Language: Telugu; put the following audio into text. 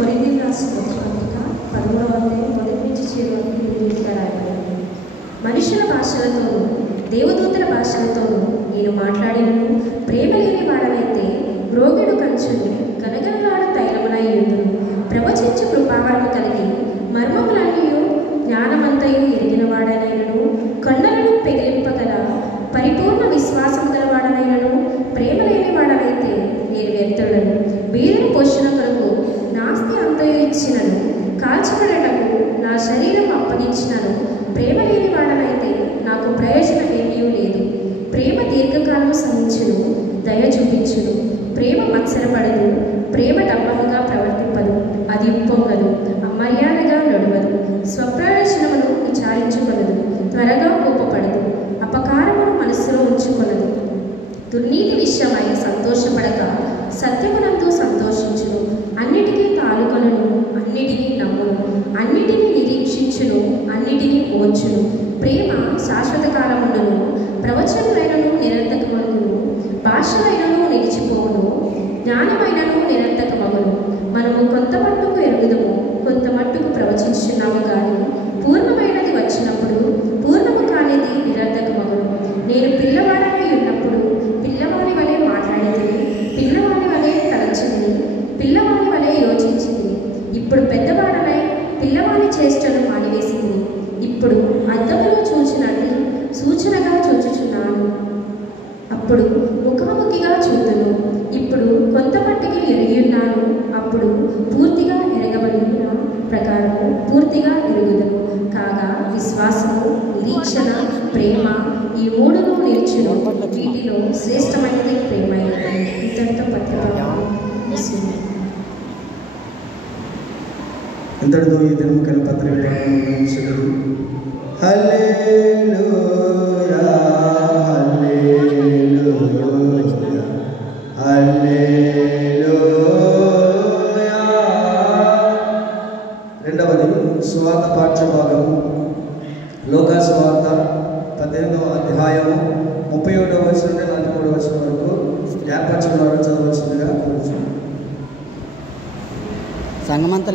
కొరింథీయులకు రాసిన పత్రిక 13వ అధ్యాయం 1 నుంచి 7 వరకు ఇలా రాయబడింది. మనుషుల భాషలతోనూ దేవదూతల భాషలతోనూ నేను మాట్లాడినను ప్రేమ లేని వాడనైతే మ్రోగెడు కంచును గనగనలాడు తైలమునై యుందును. ప్రవచించు కృపావరము కలిగి మర్మములన్నయు జ్ఞానమంతయు ఎరిగిన వాడనైనను కొండలను పెగిలింపగల పరిపూర్ణ విశ్వాసం గల వాడనైనను ప్రేమ లేని వాడనైతే నేను వ్యర్థులను. బీదల పోషణ కొరకు నాస్తి అంతయు ఇచ్చినను కాల్చబడటకు నా శరీరం అప్పగించినను ప్రేమ లేని వాడనైతే నాకు ప్రయోజనం ఏమీ లేదు. ప్రేమ దీర్ఘకాలము సహించును, దయ చూపించును. ప్రేమ మత్సరపడదు, ప్రేమ డబ్బముగా ప్రవర్తింపదు, అది ఉప్పొంగదు, అమర్యాదగా నడువదు, స్వప్రయోజనమును విచారించుకొనదు, త్వరగా కోపపడదు, అపకారమును మనస్సులో ఉంచుకొనదు. దుర్నీతి విషయమై సంతోషపడక సత్యమునందు సంతోషించును. అన్నిటికీ తాలుకొనును, అన్నిటినీ నమ్మును, అన్నిటినీ నిరీక్షించును, అన్నిటినీ ఓర్చును. ప్రేమ శాశ్వత కాలముండును. ప్రవచనమైనను నిరర్థకమగును, భాషమైనను నిలిచిపోవును, జ్ఞానమైనను నిరర్థకమగును. మనము కొంత మట్టుకు ఎరుగుదము, కొంత మట్టుకు ప్రవచించున్నాము కానీ పూర్ణమైనది వచ్చినప్పుడు పూర్ణము కానిది నిరర్థకమగును. నేను పిల్లవాడనై ఉన్నప్పుడు పిల్లవాడి వలె మాట్లాడేది, పిల్లవాడి వలె తలచింది, పిల్లవాడి వలె యోచించింది. ఇప్పుడు పెద్దవాడనై పిల్లవాడి చేష్టను మానివేసింది. ఇప్పుడు అద్దములో చూచినట్టు సూచనగా చూచుచున్నాను, అప్పుడు ముఖాముఖిగా చూతును. ఇప్పుడు కొంత మట్టికి ఎరిగి ఉన్నాను, అప్పుడు పూర్తిగా ఎరగబడిన ప్రకారము పూర్తిగా ఎరుగుదను. కాగా విశ్వాసము, నిరీక్షణ, ప్రేమ ఈ మూడును నిలిచును. వీటిలో శ్రేష్టమైనది ప్రేమ. ఇంతటితో పత్రిక ఇంతటితో ఈ దినముకైన పత్రిక హల్లెలూయా హల్లెలూయా హల్లెలూయా. రెండవది సువార్త పాఠ్యభాగము లోకా సువార్త 18వ అధ్యాయము 31వ వచనం నుండి 43వ వచనం వరకు ఏర్పరచుకున్న చదవలసిందిగా కోరుచున్నాను. సంగమంతా